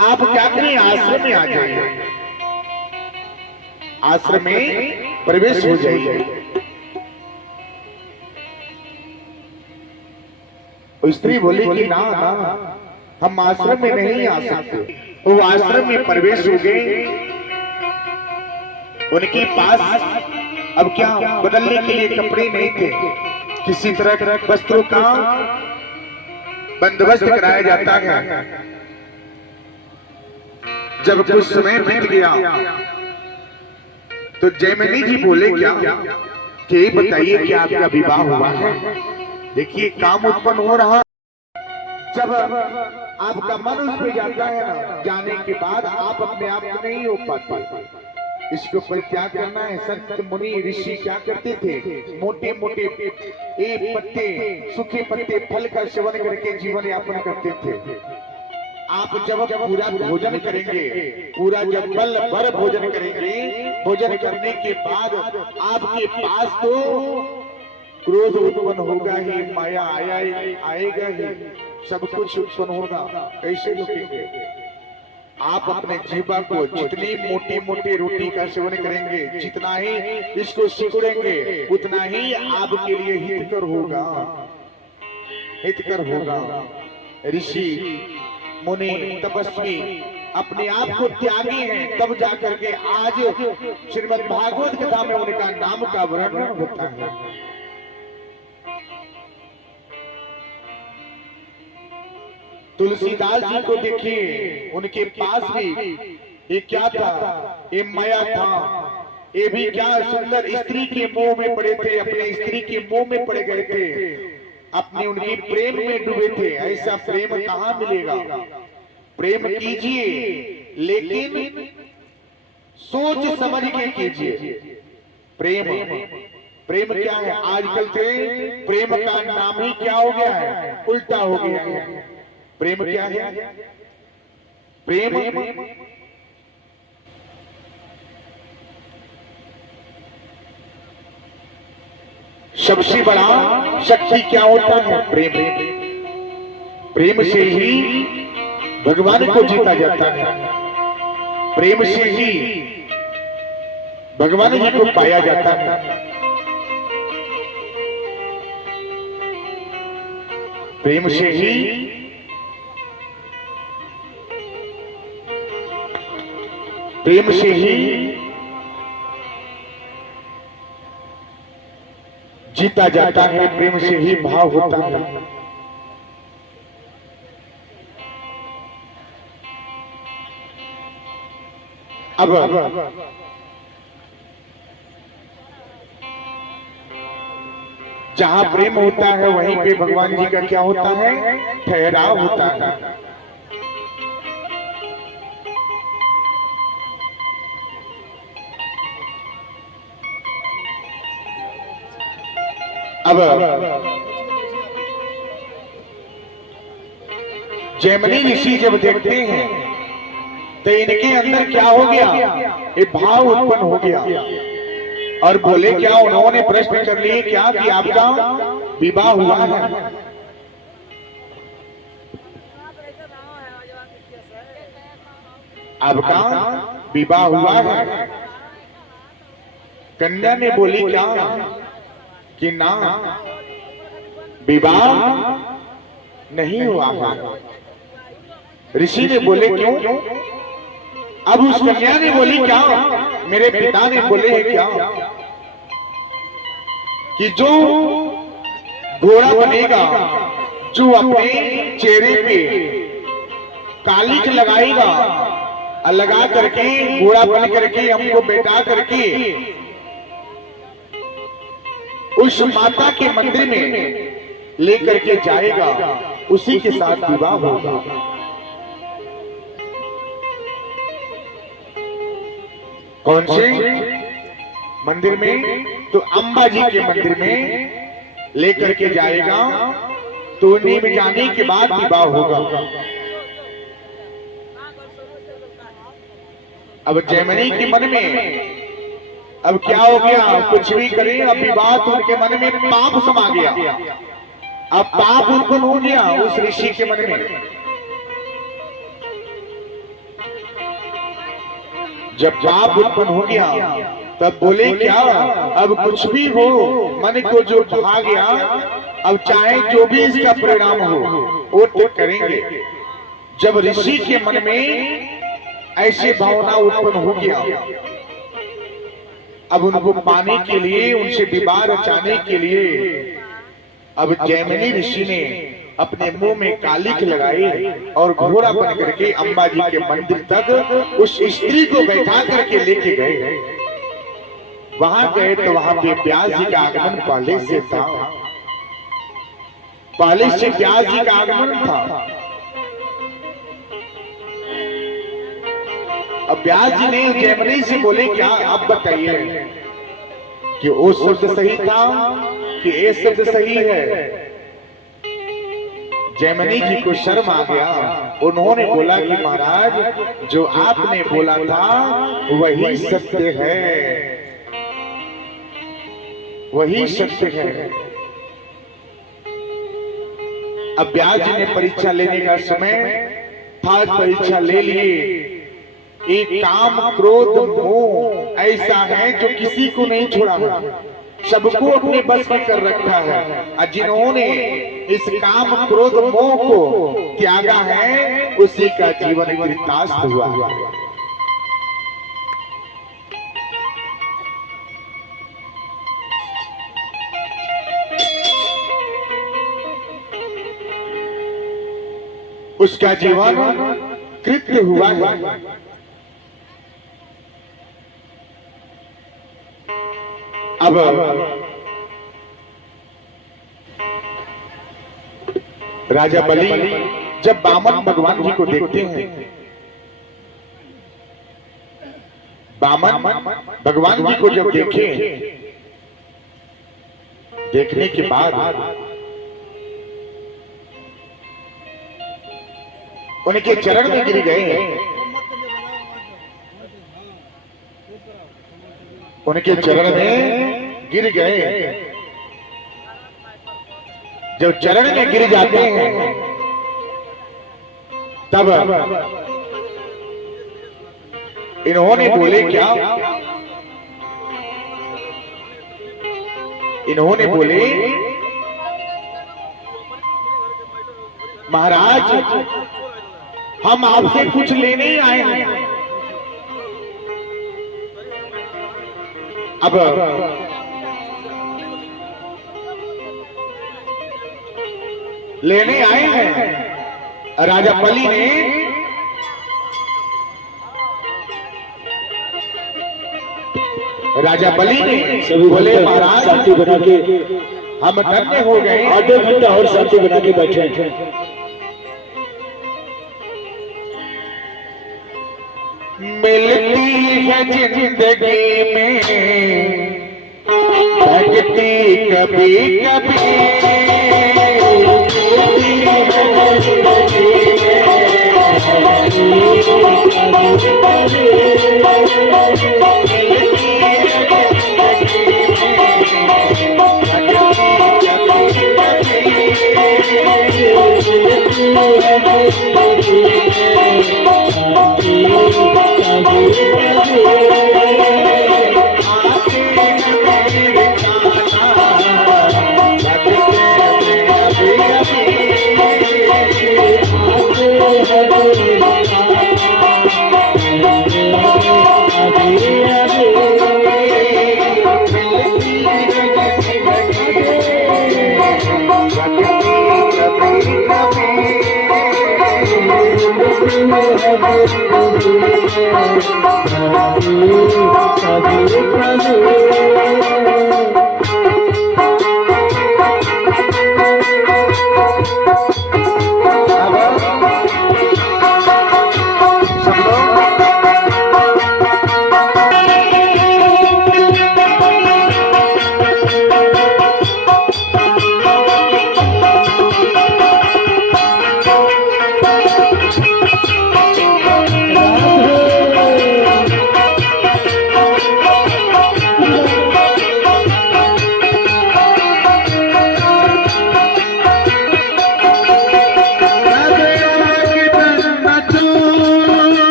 आप क्या करें, आश्रम में आ जाइए, आश्रम में प्रवेश हो जाइए। स्त्री बोली कि ना ना, हम आश्रम में नहीं आ सकते। वो आश्रम में प्रवेश हो गए। उनके पास अब क्या बदलने के लिए कपड़े नहीं थे, किसी तरह वस्त्रों का बंदोबस्त कराया जाता है। जब कुछ समय बीत गया तो जयमिनी जी बोले क्या कि बताइए क्या आपका विवाह हुआ है? देखिए काम उत्पन्न हो रहा। जब आपका मन उस पे जाता है ना, जाने के बाद आप अपने आप को नहीं हो पाते। इसके ऊपर क्या करना है? संत मुनि ऋषि क्या करते थे? मोटे मोटे एक पत्ते, सूखे पत्ते, फल का सेवन करके जीवन यापन करते थे। आप जब पूरा भोजन करेंगे, पूरा जब बल भर भोजन करेंगे, भोजन करने के बाद आपके पास तो क्रोध उत्पन्न होगा ही, माया आएगा ही, सब कुछ उत्पन्न होगा। कैसे रुकेंगे? आप अपने जीवा को जितनी मोटी मोटी रोटी का सेवन करेंगे, जितना ही इसको सिकुड़ेंगे, उतना ही आपके लिए हितकर होगा, हितकर होगा। ऋषि मुनि तपस्वी अपने आप को त्यागी हैं, तब जाकर के आज श्रीमद् भागवत कथा में उनका नाम का वर्णन होता है। तुलसीदास जी को देखिए, उनके पास भी ये क्या था? ये माया था। ये भी क्या सुंदर स्त्री के मोह में पड़े थे, अपने स्त्री के मोह में पड़ गए थे, अपने उनकी प्रेम में डूबे थे। ऐसा प्रेम कहाँ मिलेगा? प्रेम कीजिए लेकिन सोच समझ के कीजिए। प्रेम प्रेम क्या है? आजकल से प्रेम का नाम ही क्या हो गया है? उल्टा हो गया है। प्रेम क्या है? प्रेम सबसे बड़ा शक्ति क्या होता है? प्रेम। प्रेम से ही भगवान को जीता जाता है, प्रेम से ही भगवान जी को पाया जाता है। प्रेम से ही प्रेम से ही जीता जाता है, प्रेम से ही भाव होता है। अब जहां प्रेम होता है वहीं पे भगवान जी का क्या होता है? ठहराव होता है। अब जयमिनी ऋषि जब देखते हैं तो इनके अंदर क्या हो गया? ये भाव उत्पन्न हो गया और बोले क्या? उन्होंने प्रश्न कर लिए क्या कि आपका विवाह हुआ है? आपका विवाह हुआ है? कन्या ने बोली क्या कि ना, विवाह नहीं हुआ है। ऋषि ने बोले क्यों? अब उस कन्या ने बोली क्या? मेरे पिता ने बोले हैं क्या कि जो घोड़ा बनेगा, जो अपने चेहरे पे कालिख लगाएगा और लगा करके घोड़ा बन करके हमको बैठा करके उस माता के मंदिर में लेकर के जाएगा, उसी के साथ विवाह होगा। कौन से मंदिर में? तो अंबा जी के मंदिर में लेकर के जाएगा, तो उन्हीं में जाने के बाद विवाह होगा। अब जयमिनी के मन में अब क्या हो गया? कुछ भी करें, अब विवाह तो उनके मन में पाप समा गया। अब पाप उत्पन्न हो गया उस ऋषि के मन में। जब पाप उत्पन्न हो गया तब बोले क्या, अब कुछ भी हो, मन को जो भा गया, अब चाहे जो भी इसका परिणाम हो वो तो करेंगे। जब ऋषि के मन में ऐसी भावना उत्पन्न हो गया, अब उनको पाने के लिए, उनसे विवाह रचाने के लिए अब जैमिनी ऋषि ने अपने मुंह में कालिख लगाई और घोड़ा बन करके अम्बा जी के मंदिर तक उस स्त्री को बैठा करके लेके गए। वहां गए तो वहां पे व्यास जी का आगमन पहले से था, पहले से व्यास जी का आगमन था। अब व्यास जी ने जैमिनी से बोले क्या, आप बताइए कि वो शब्द सही था कि ये शब्द सही है। जैमिनी जी को शर्म आ गया, उन्होंने बोला कि महाराज जो आपने बोला था वही सत्य है, वही सत्य है। अब व्यास जी ने परीक्षा लेने का समय था, परीक्षा ले लिए। एक काम क्रोध मोह ऐसा है जो किसी को नहीं छोड़ा, सबको अपने बस में कर रखा है। और जिन्होंने इस काम क्रोध मोह को त्यागा है उसी का जीवन कृतार्थ हुआ। उसका जीवन कृत्य हुआ है। अब राजा बलि जब बामन भगवान जी को देखते हैं, बामन भगवान जी को जब देखे, देखने के बाद उनके चरण में गिर गए, उनके चरण में गिर गए। जब चरण में गिर जाते हैं तब इन्होंने बोले क्या, इन्होंने बोले महाराज हम आपसे कुछ लेने ही आए हैं। अब लेने आए हैं। राजा बलि ने सभी बोले महाराज शांति बना के हम धन्य हो गए, आधे घंटा और शांति बना के बैठे। मिलती है जिंदगी में भक्ति कभी कभी, मिलती है जिंदगी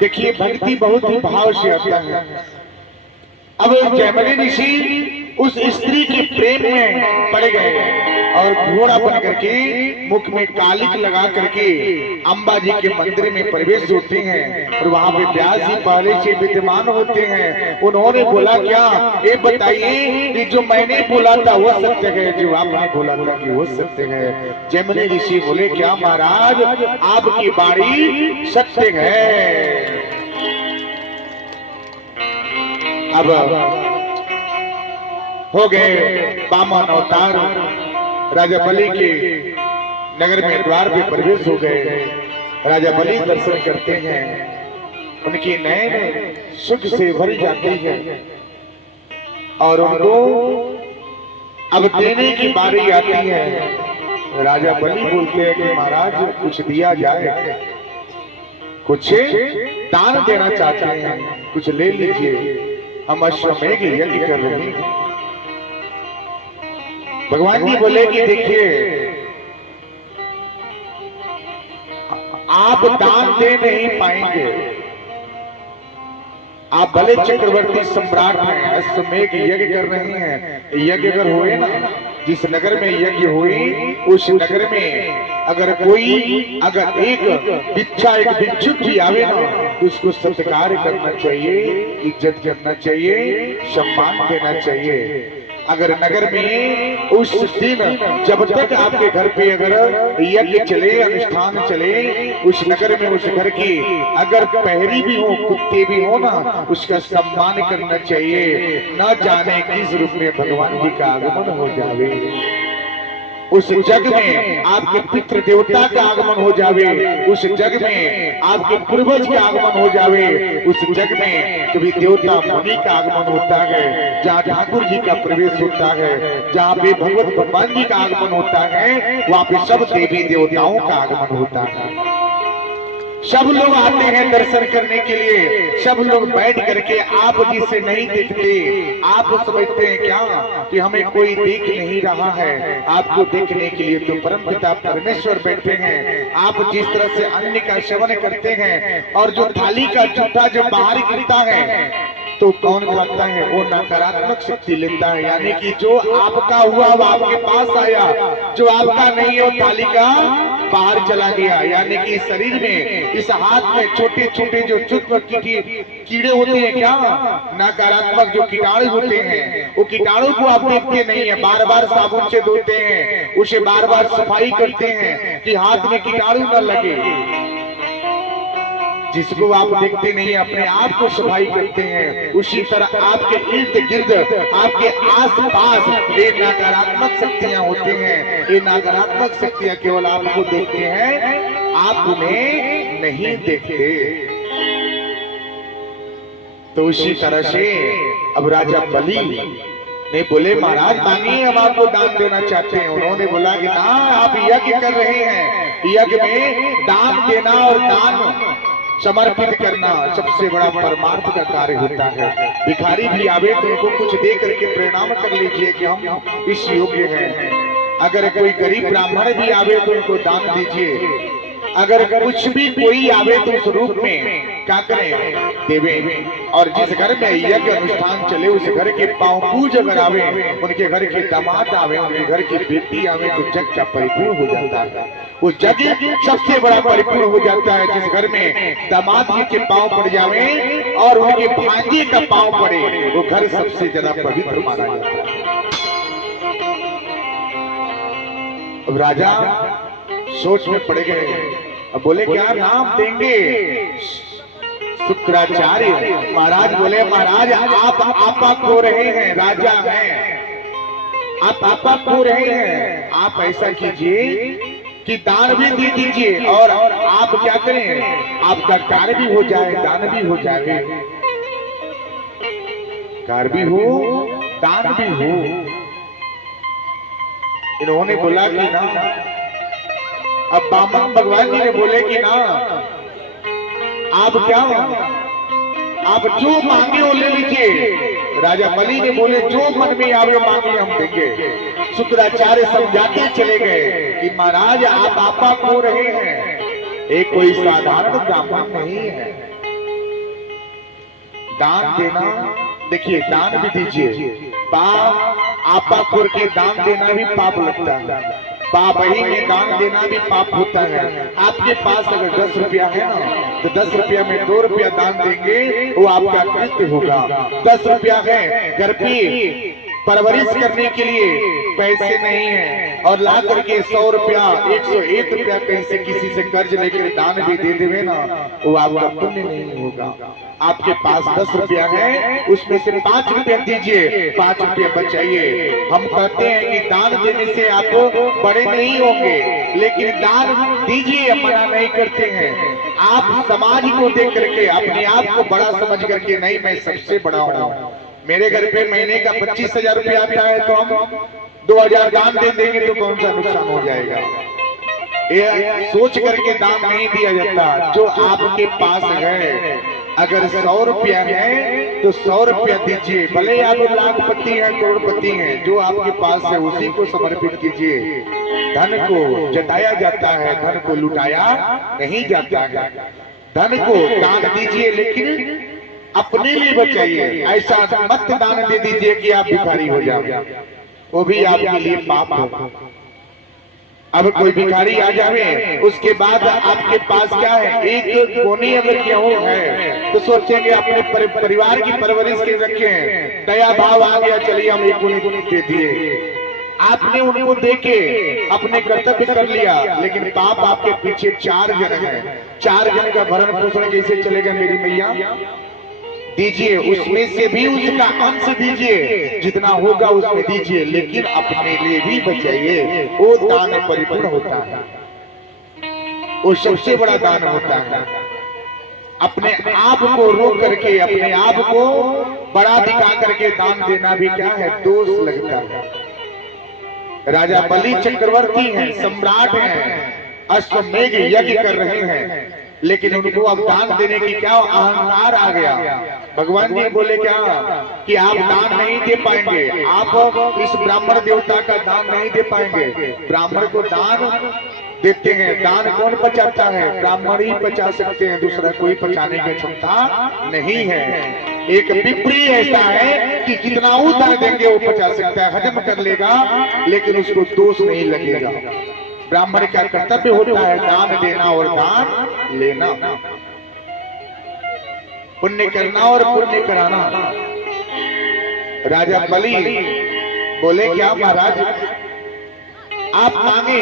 देखिए भक्ति बहुत ही भाव से आता है। अब जयमनी ऋषि उस स्त्री के प्रेम में पड़ गए और घोड़ा बन करके मुख में कालिक लगा करके अंबा जी के मंदिर में प्रवेश होते हैं और वहां पे व्यास जी पहले से विद्यमान होते हैं। उन्होंने बोला क्या, ये बताइए कि जो मैंने बोला था वो सत्य है, जो आपने बोला था कि वो सत्य है। जयमनी ऋषि बोले क्या महाराज, आपकी बाणी सत्य है। अब हो गए वामन अवतार, राजा बलि के नगर में द्वार पे प्रवेश हो गए। राजा बलि दर्शन करते हैं, उनकी नैन सुख से भर जाती है और उनको अब देने की बारी आती है। राजा बलि बोलते हैं कि महाराज कुछ दिया जाए, कुछ दान देना चाहते हैं, कुछ ले लीजिए, हम अश्वमेध यज्ञ कर रहे हैं। भगवान जी बोले कि देखिए आप दान दे नहीं पाएंगे, आप भले चक्रवर्ती सम्राट हैं, अश्वमेध यज्ञ कर रहे हैं। यज्ञ अगर हुए ना, जिस नगर में यज्ञ हुई उस नगर में अगर कोई अगर एक भिक्षा एक भिक्षुक भी आवे ना तो उसको सत्कार करना चाहिए, इज्जत करना चाहिए, सम्मान देना चाहिए। अगर नगर में उस दिन जब तक आपके घर पे अगर यज्ञ चले, अनुष्ठान चले, उस नगर में उस घर की अगर पहरी भी हो, कुत्ते भी हो ना, उसका सम्मान करना चाहिए। न जाने किस रूप में भगवान जी का आगमन हो जावे, उस जग में आपके पितृ देवता का आगमन हो जावे, उस जग में आपके पूर्वज का आगमन हो जावे, उस जग में कभी देवता मुनि का आगमन होता है, जहाँ ठाकुर जी का प्रवेश होता है, जहाँ पे भगवत भगवान जी का आगमन होता है, वहाँ पे सब देवी देवताओं का आगमन होता है। सब लोग आते हैं दर्शन करने के लिए, सब लोग बैठ करके आप जिसे नहीं देखते, आप समझते हैं क्या कि हमें कोई देख नहीं रहा है। आपको देखने के लिए तो परमपिता परमेश्वर बैठे हैं। आप जिस तरह से अन्न का सेवन करते हैं और जो थाली का जूठा जब बाहर गिरता है तो कौन खाता है, वो नकारात्मक शक्ति लेता है। यानी कि जो आपका हुआ वो आपके पास आया, जो आपका नहीं है वो थाली का बाहर चला गया। यानी कि शरीर में, इस हाथ में छोटे छोटे जो सूक्ष्म कीड़े होते हैं, क्या नकारात्मक जो कीटाणु होते हैं, वो कीटाणु को आप देखते नहीं है, बार बार साबुन से धोते हैं, उसे बार बार सफाई करते हैं कि हाथ में कीटाणु न लगे। जिसको आप देखते नहीं, अपने आप को सफाई करते हैं। उसी तरह आपके इर्द गिर्द, आपके आस पास ये नकारात्मक शक्तियां होती हैं। ये नकारात्मक शक्तियां केवल आपको देखते हैं, आप उन्हें नहीं देखते। तो उसी तरह से अब राजा बलि नहीं बोले महाराज मांगिए, हम आपको दान देना चाहते हैं। उन्होंने बोला कि ना, आप यज्ञ कर रहे हैं, यज्ञ में दान देना और दान समर्पित करना सबसे बड़ा परमार्थ का कार्य होता है। भिखारी भी आवे तो उनको कुछ दे करके प्रणाम कर लीजिए कि हम इस योग्य हैं। अगर कोई गरीब ब्राह्मण भी आवे तो उनको दान दीजिए। अगर कुछ भी कोई आवे तो उस रूप में क्या करें, देवे। और जिस घर में यज्ञ अनुष्ठान चले उस घर के पांव पूज अगर आवे, उनके घर के दामाद आवे, उनके घर की बेटी आवे तो जग का परिपूर्ण हो जाता है। वो जग सबसे बड़ा परिपूर्ण हो जाता है जिस घर में दामाद जी के पांव पड़ जावे और उनके भांजे का पांव पड़े, वो घर सबसे ज्यादा पवित्र माना जाता है। अब राजा सोच में पड़ गए। अब बोले क्या नाम देंगे? शुक्राचार्य। महाराज बोले महाराज आप आपा खो रहे हैं, राजा हैं, आप आपा खो रहे हैं। आप ऐसा कीजिए कि दान भी दे दीजिए और आप क्या करें, आपका कार्य भी हो जाए, दान भी हो जाए। कार्य भी हो, दान भी हो। इन्होंने बोला कि ना, अब बामन भगवान जी ने बोले कि ना, आप क्या आप जो मांगे वो ले लीजिए। राजा बलि ने बोले जो मन में आवे मांगे हम देंगे। शुक्राचार्य समझाते चले गए कि महाराज आप आपा खो रहे हैं, एक कोई साधारण ब्राह्मण नहीं है। दान देना, देखिए दान भी दीजिए, पाप आपा खोर के दान देना भी पाप लगता है। पाप ही में दान देना भी पाप होता है। आपके पास अगर 10 रुपया है ना, तो 10 रुपया में 2 रुपया दान देंगे, वो आपका कृत्य होगा। 10 रुपया है, घर पे परवरिश करने के लिए पैसे नहीं है और ला करके 100 रुपया 101 रुपया कहीं से किसी से कर्ज लेकर दान भी दे देवे ना, वो आपका पुण्य नहीं होगा। आपके पास 10 रुपया है, उसमें से 5 रुपया दीजिए, 5 रुपया बचाइए। हम कहते हैं कि दान देने से आपको बड़े नहीं होंगे, लेकिन दान दीजिए, मना नहीं करते हैं। आप समाज को देख करके अपने आप को बड़ा समझ करके नहीं, मैं सबसे बड़ा हूँ, मेरे घर पे महीने का 25,000 रुपया आता है तो हम 2,000 दान दे देंगे तो कौन सा नुकसान हो जाएगा। ये सोच करके दान नहीं दिया जाता। जो आपके पास है, अगर 100 रुपया है तो 100 रुपया दीजिए, भले आप लाखपति हैं, करोड़पति हैं, जो आपके पास है उसी को समर्पित कीजिए। धन को जताया जाता है, धन को लुटाया नहीं जाता है। धन को दान दीजिए लेकिन अपने लिए बचाइए। ऐसा मत दान दे दीजिए कि आप भिखारी हो जाए, वो भी आपके लिए पाप हो। अब कोई भिखारी आ जावे, उसके बाद आपके पास क्या है, एक कोनी अगर गेहूं है तो सोचेंगे अपने परिवार की परवरिश के रखें, दया भाव आ गया, चलिए हम एक कोनी दे दिए। आपने उनको देके अपने कर्तव्य कर लिया, लेकिन पाप आपके पीछे 4 जन हैं। 4 जन का भरण पोषण कैसे चलेगा मेरी मैया? दीजिए, उसमें से भी उसका अंश दीजिए, जितना होगा उसमें दीजिए, लेकिन अपने लिए भी बचाइए। वो दान परिपूर्ण होता है, वो सबसे बड़ा दान होता है। अपने आप को रोक करके, अपने आप को बड़ा दिखा करके दान देना भी क्या है, दोष लगता है। राजा बलि चक्रवर्ती हैं, सम्राट हैं, अश्वमेध यज्ञ कर रहे हैं, लेकिन उनको अब दान देने की क्या अहंकार आ गया। भगवान जी बोले क्या कि आप दान नहीं दे पाएंगे, आप इस ब्राह्मण देवता का दान नहीं दे पाएंगे। ब्राह्मण को दान देते हैं, दान कौन पचाता है? ब्राह्मण ही पचा सकते हैं, दूसरा कोई पचाने की क्षमता नहीं है। एक विप्री ऐसा है कि जितना वो दान देंगे वो पचा सकता है, हजम कर लेगा, लेकिन उसको दोष नहीं लगेगा। ब्राह्मण का कर्तव्य होता है दान देना और दान लेना, पुण्य करना और पुण्य कराना। राजा बलि बोले क्या महाराज आप मांगे?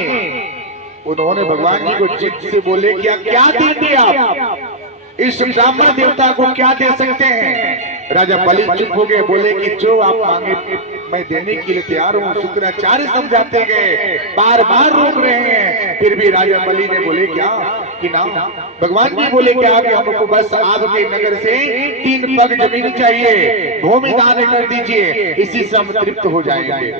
उन्होंने भगवान जी को जिद से बोले क्या क्या देंगे आप? इस ब्राह्मण देवता को क्या दे सकते हैं? राजा बलि चुप हो गए, बोले कि जो आप मांगे मैं देने के लिए तैयार हूँ। शुक्राचार्य समझाते गए, बार बार रोक रहे हैं, फिर भी राजा बलि ने बोले क्या कि ना, भगवान जी बोले क्या कि हमको बस आपके नगर से 3 पग जमीन चाहिए, भूमि दान कर दीजिए, इसी से हम तृप्त हो जाएंगे।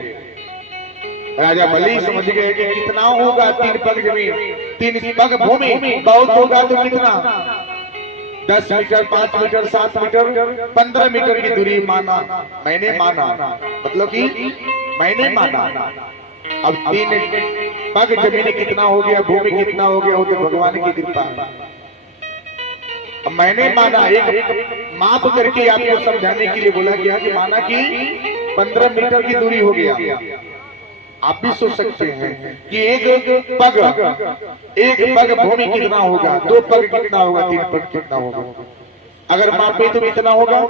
राजा बलि समझ गए कि कितना होगा 3 पग जमीन, 3 पग भूमि बहुत होगा तो कितना, 10 मीटर, 5 मीटर, 7 मीटर, 15 मीटर की दूरी माना, मैंने माना, मतलब कि मैंने माना। अब 3 पग जमीन कितना हो गया, भूमि कितना हो गया, वो तो भगवान की कृपा है। अब मैंने माना, एक माप करके आपको समझाने के लिए बोला गया कि माना कि 15 मीटर की दूरी हो गया। आप भी सोच सकते हैं कि एक पग भूमि कितना होगा, 2 पग कितना होगा, 3 पग कितना होगा, अगर मापे तो कितना होगा,